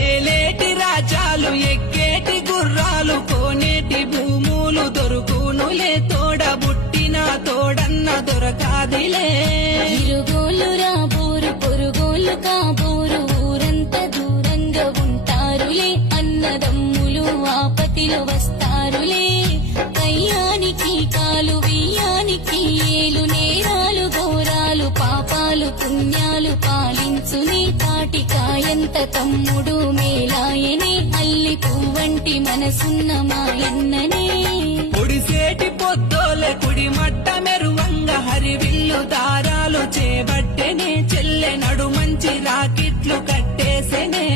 ఏలేటి రాజాలు ఎక్కేటి గుర్రాలు కోనేటి భూములు దొరుకునులే తోడబుట్టిన తోడన్న దొరకాదిలే ఇరుగోళ్ళు రాబోరు పొరుగోళ్ళు కాబోరు ఊరంతా దూరంగా ఉంటారులే అన్నదమ్ములు ఆపతిలో వస్తారులే కయ్యానికి కాలు బియ్యానికి ఏలు నేరాలు ఘోరాలు పాపాలు పుణ్యాలు పాలించునే తాటికాయంత తమ్ముడు మేలాయనే అల్లి పువ్వంటి మనసున్న మాయన్ననే పొడిసేటి పొద్దోలే కుడి మట్ట మెరువంగ హరివిల్లు దారాలు చేబట్టెనే చెల్లె నడు మంచి రాకిట్లు కట్టేసెనే